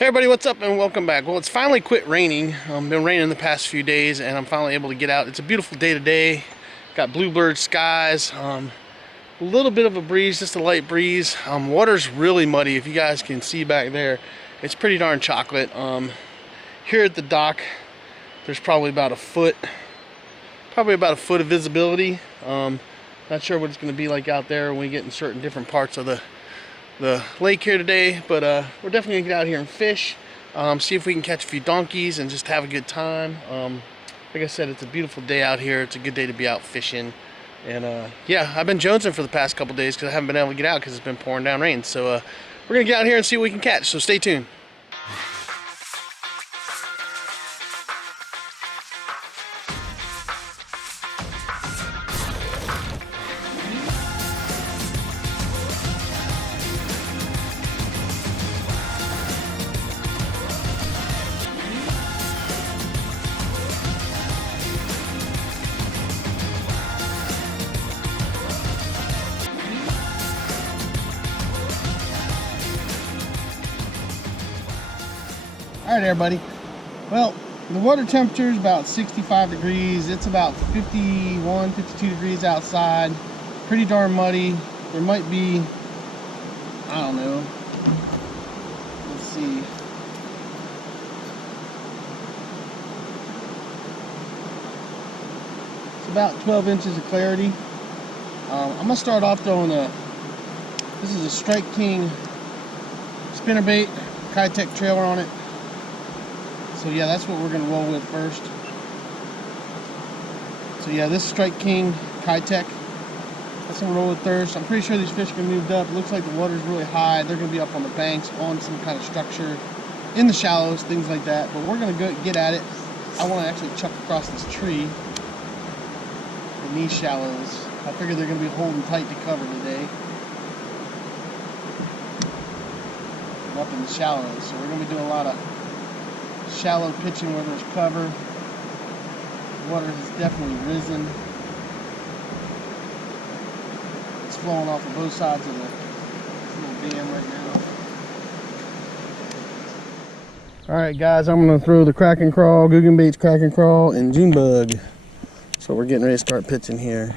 Hey everybody, what's up and welcome back. Well, it's finally quit raining. Been raining the past few days and I'm finally able to get out. It's a beautiful day today. Got bluebird skies, a little bit of a breeze, just a light breeze. Water's really muddy. If you guys can see back there, it's pretty darn chocolate. Here at the dock, there's probably about a foot of visibility. Not sure what it's going to be like out there when we get in certain different parts of the lake here today, but we're definitely gonna get out here and fish, see if we can catch a few donkeys and just have a good time. Like I said, it's a beautiful day out here. It's a good day to be out fishing, and yeah, I've been jonesing for the past couple days because I haven't been able to get out because it's been pouring down rain. So we're gonna get out here and see what we can catch, so stay tuned. Alright everybody, well, the water temperature is about 65 degrees. It's about 51, 52 degrees outside. Pretty darn muddy. There might be, I don't know, let's see. It's about 12 inches of clarity. I'm going to start off throwing this is a Strike King spinnerbait, Kitech trailer on it. So yeah, that's what we're going to roll with first. So yeah, this Strike King Kitech, that's what we'll roll with first. I'm pretty sure these fish are going to move up. It looks like the water's really high. They're going to be up on the banks, on some kind of structure, in the shallows, things like that. But we're going to go get at it. I want to actually chuck across this tree in these shallows. I figure they're going to be holding tight to cover today. I'm up in the shallows, so we're going to be doing a lot of shallow pitching where there's cover. The water has definitely risen. It's flowing off of both sides of the little dam right now. Alright guys, I'm going to throw the crack and crawl, Googan baits, crack and crawl, and June bug. So we're getting ready to start pitching here.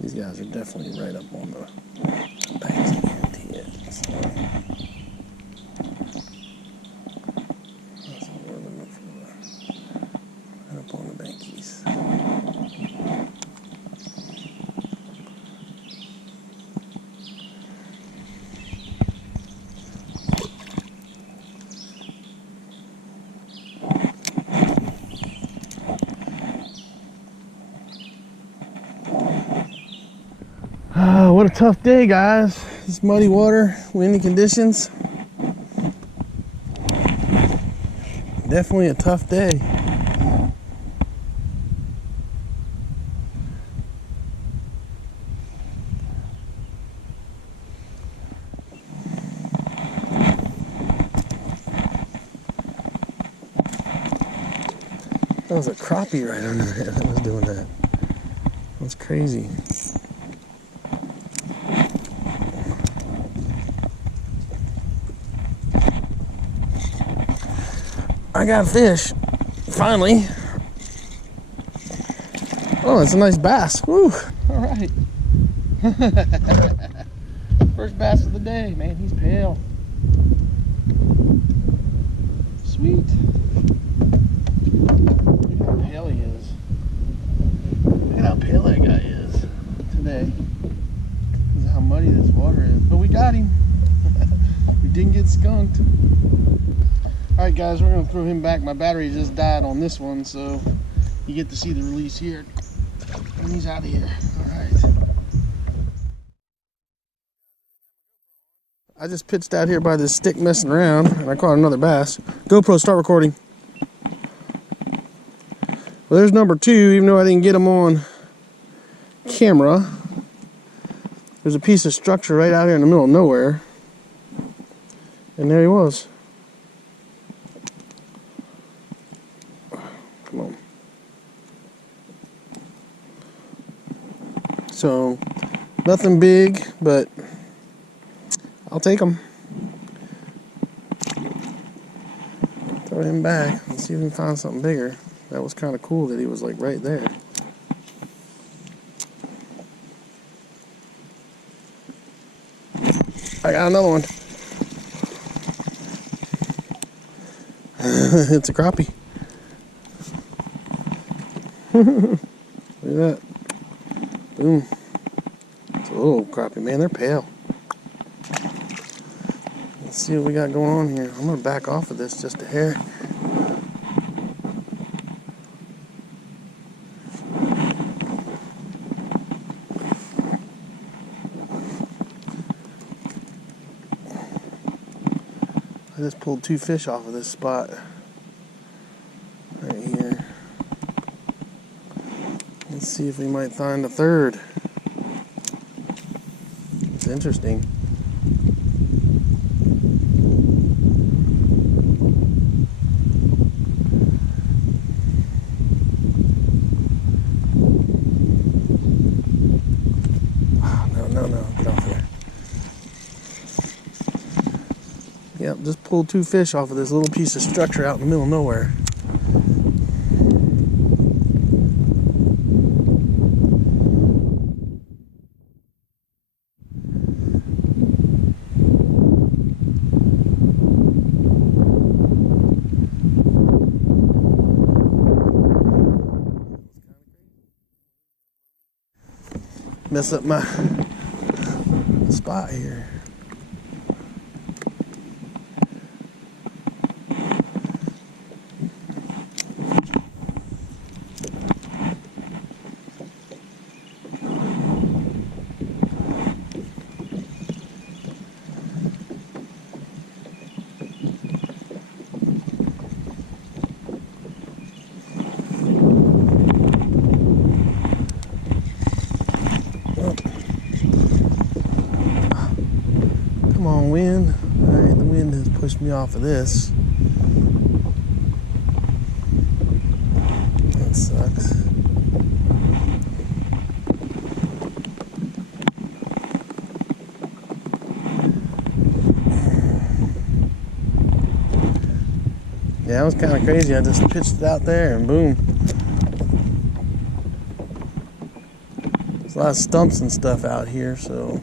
These guys are definitely right up on the banks again. That's what we're looking for. Right up on the bankies. What a tough day, guys. This muddy water, windy conditions. Definitely a tough day. That was a crappie right under there that was doing that. That's crazy. I got fish, finally. Oh, it's a nice bass. Woo! All right. First bass of the day, man. He's pale. Sweet. Look how pale he is. Look at how pale that guy is today. Because of how muddy this water is. But we got him. We didn't get skunked. Alright guys, we're going to throw him back. My battery just died on this one, so you get to see the release here. And he's out of here. Alright. I just pitched out here by this stick messing around, and I caught another bass. GoPro, start recording. Well, there's number two, even though I didn't get him on camera. There's a piece of structure right out here in the middle of nowhere. And there he was. Come on. So, nothing big, but I'll take him. Throw him back. Let's see if we can find something bigger. That was kind of cool that he was like right there. I got another one. It's a crappie. Look at that. Boom. It's a little crappie, man. They're pale. Let's see what we got going on here. I'm going to back off of this just a hair. I just pulled 2 fish off of this spot right here. Let's see if we might find a third. It's interesting. No, get off there. Yep, just pulled 2 fish off of this little piece of structure out in the middle of nowhere. Mess up my spot here. Come on, wind. Alright, the wind has pushed me off of this. That sucks. Yeah, it was kind of crazy. I just pitched it out there and boom. There's a lot of stumps and stuff out here, so.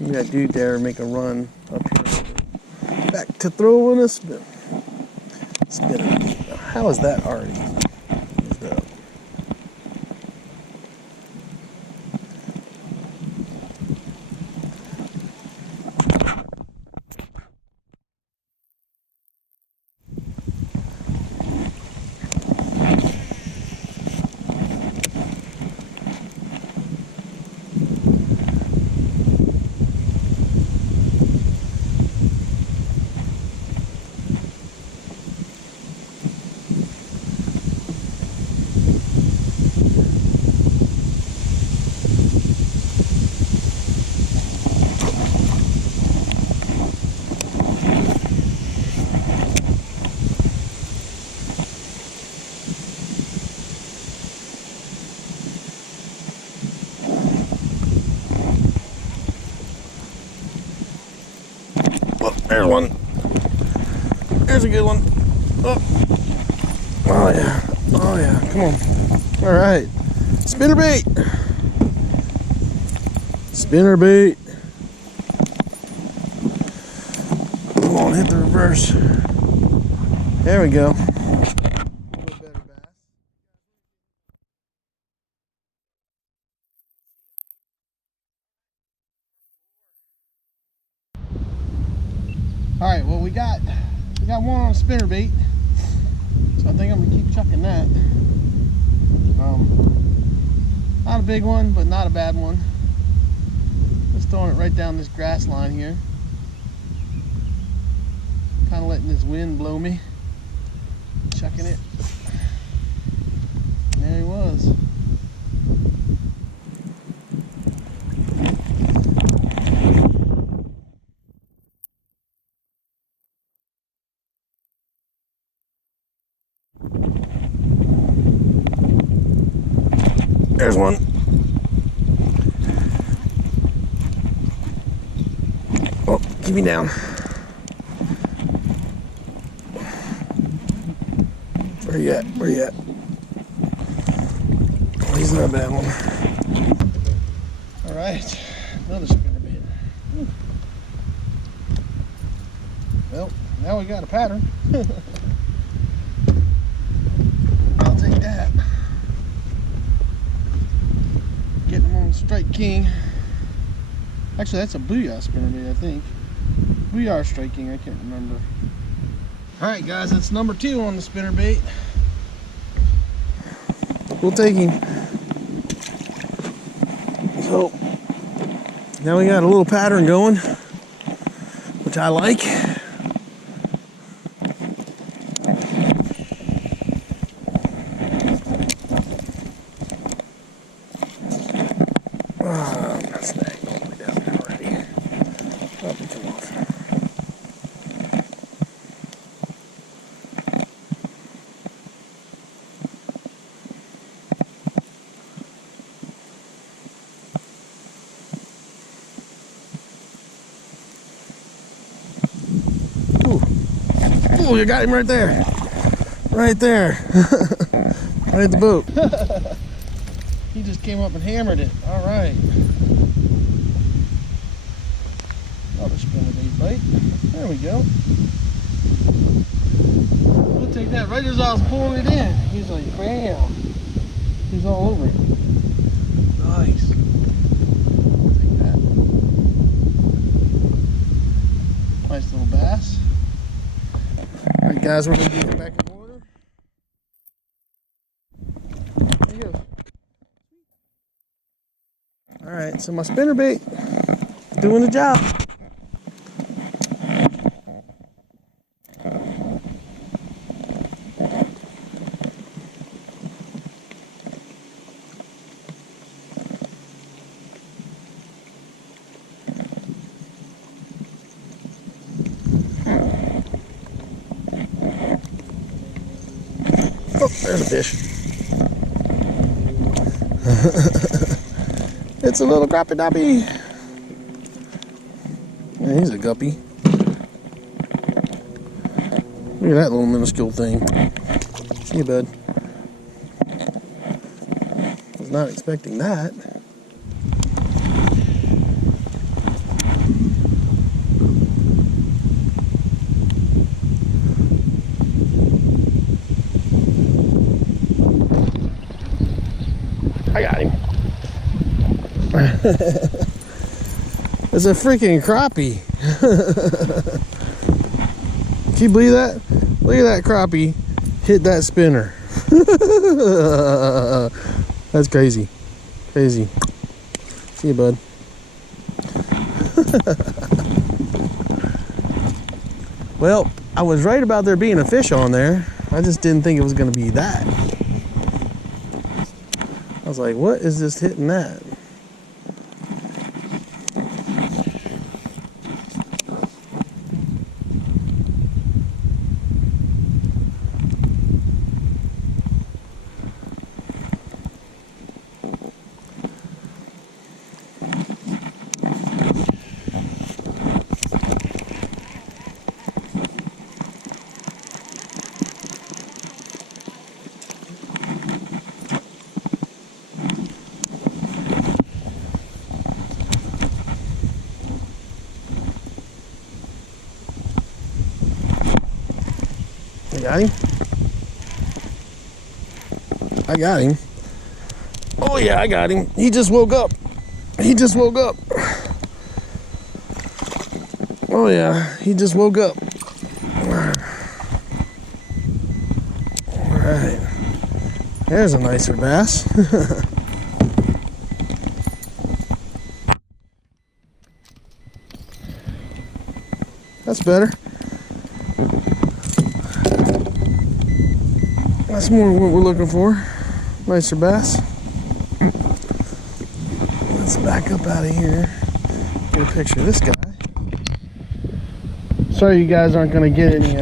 That dude there make a run up here. Back to throwing a spin. How is that already? There's one. There's a good one. Oh yeah. Oh yeah. Come on. All right. Spinnerbait. Spinnerbait. Come on, hit the reverse. There we go. All right, well we got one on a spinnerbait, so I think I'm gonna keep chucking that. Not a big one, but not a bad one. Just throwing it right down this grass line here. letting this wind blow me. Chucking it. And there he was. There's one. Oh, keep me down. Where you at? Where you at? Oh, he's not a bad one. All right, another spinnerbait. Well, now we got a pattern. I'll take that. Getting him on Strike King. Actually, that's a booyah spinnerbait, I think. Booyah or Strike King, I can't remember. Alright guys, that's number 2 on the spinnerbait. We'll take him. So, now we got a little pattern going, which I like. That snagged all the way down there already. Probably come off. Ooh, you got him right there. Right there. Right at the boat. He just came up and hammered it. All right. Another spinnerbait bite. There we go. We'll take that right as I was pulling it in. He's like, bam. He's all over it. Nice. Take that. Nice little bass. All right, guys, we're going to get it back in order. There you go. All right, so my spinnerbait doing the job. Oh, there's a fish. It's a little crappie dappy. Yeah, he's a guppy. Look at that little minuscule thing. See you, bud. Was not expecting that. I got him. It's a freaking crappie. Can you believe that? Look at that crappie hit that spinner. That's crazy. Crazy. See you, bud. Well, I was right about there being a fish on there. I just didn't think it was going to be that. I was like, what is this hitting that? Got him? I got him. Oh yeah, I got him. He just woke up. He just woke up. Oh yeah, he just woke up. Alright. There's a nicer bass. That's better. That's more what we're looking for. Nicer bass. Let's back up out of here. Get a picture of this guy. Sorry you guys aren't going to get any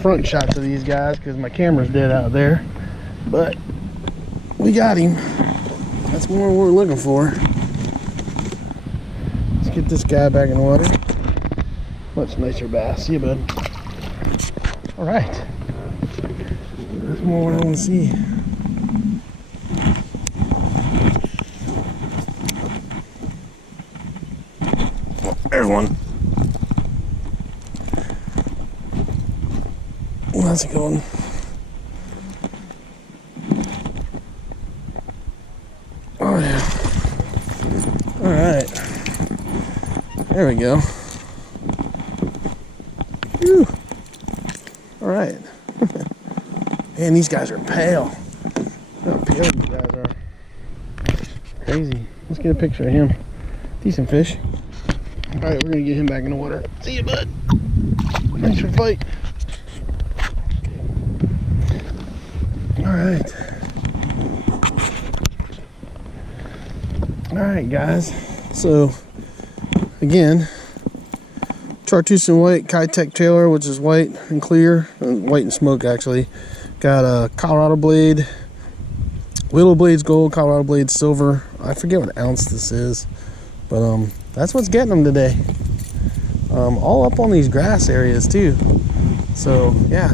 front shots of these guys because my camera's dead out there. But we got him. That's more what we're looking for. Let's get this guy back in the water. Much nicer bass. See you, bud. Alright. That's more what I want to see. Oh, there's one. Oh, that's a good one. Oh yeah. Alright. There we go. Whew. Alright. Man, these guys are pale. Look how pale these guys are. Crazy. Let's get a picture of him. Decent fish. Alright, we're gonna get him back in the water. See you, bud. Thanks for the fight. Alright. Alright, guys. So, again, chartreuse and white Kitech trailer, which is white and clear, white and smoke actually. Got a Colorado blade, willow blades gold, Colorado blades silver. I forget what ounce this is, but that's what's getting them today. All up on these grass areas too. So yeah.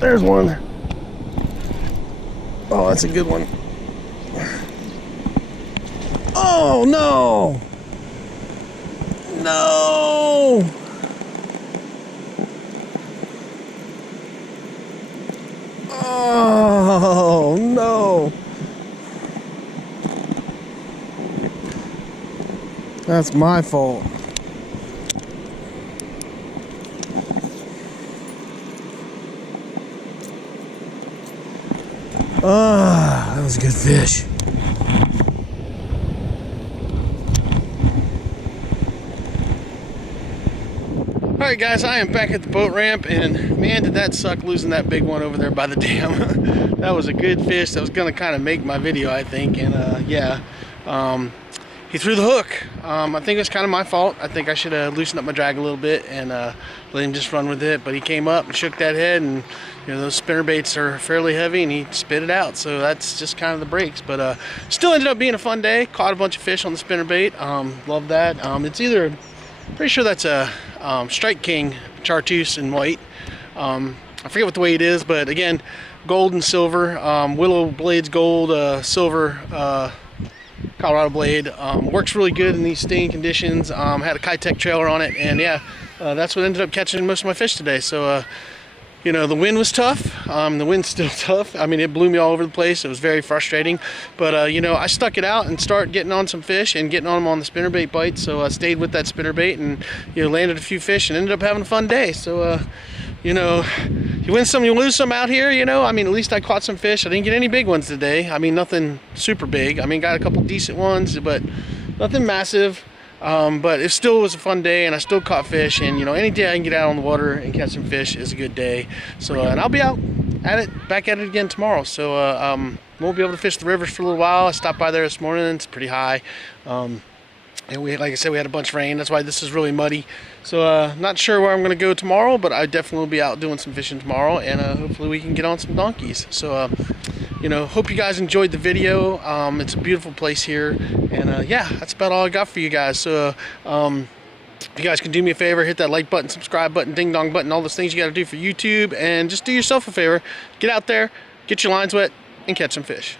There's one. Oh, that's a good one. Oh, no! No! Oh, no! That's my fault. Ah, that was a good fish. Alright guys, I am back at the boat ramp, and man, did that suck losing that big one over there by the dam. That was a good fish that was going to kind of make my video, I think, and yeah. He threw the hook. I think it was kind of my fault. I think I should have loosened up my drag a little bit and let him just run with it. But he came up and shook that head, and you know those spinner baits are fairly heavy, and he spit it out. So that's just kind of the breaks. But still ended up being a fun day. Caught a bunch of fish on the spinner bait. Love that. It's either, pretty sure that's a Strike King chartreuse and white. I forget what the weight is, but again, gold and silver. Willow blades gold, silver. Colorado blade. Works really good in these staying conditions. Had a Kitech trailer on it, and yeah, that's what ended up catching most of my fish today. So you know, the wind was tough. The wind's still tough. I mean, it blew me all over the place. It was very frustrating, but you know, I stuck it out and started getting on some fish and getting on them on the spinnerbait bites. So I stayed with that spinnerbait and, you know, landed a few fish and ended up having a fun day. So you know, you win some, you lose some out here, you know. I mean, at least I caught some fish. I didn't get any big ones today. I mean, nothing super big. I mean, got a couple decent ones, but nothing massive. But it still was a fun day, and I still caught fish. And you know, any day I can get out on the water and catch some fish is a good day. So and I'll be out at it, back at it again tomorrow. So won't be able to fish the rivers for a little while. I stopped by there this morning. It's pretty high. And we, like I said, we had a bunch of rain. That's why this is really muddy. So not sure where I'm going to go tomorrow, but I definitely will be out doing some fishing tomorrow, and hopefully we can get on some donkeys. So you know, hope you guys enjoyed the video. It's a beautiful place here, and yeah, that's about all I got for you guys. So if you guys can do me a favor, hit that like button, subscribe button, ding dong button, all those things you got to do for YouTube, and just do yourself a favor, get out there, get your lines wet, and catch some fish.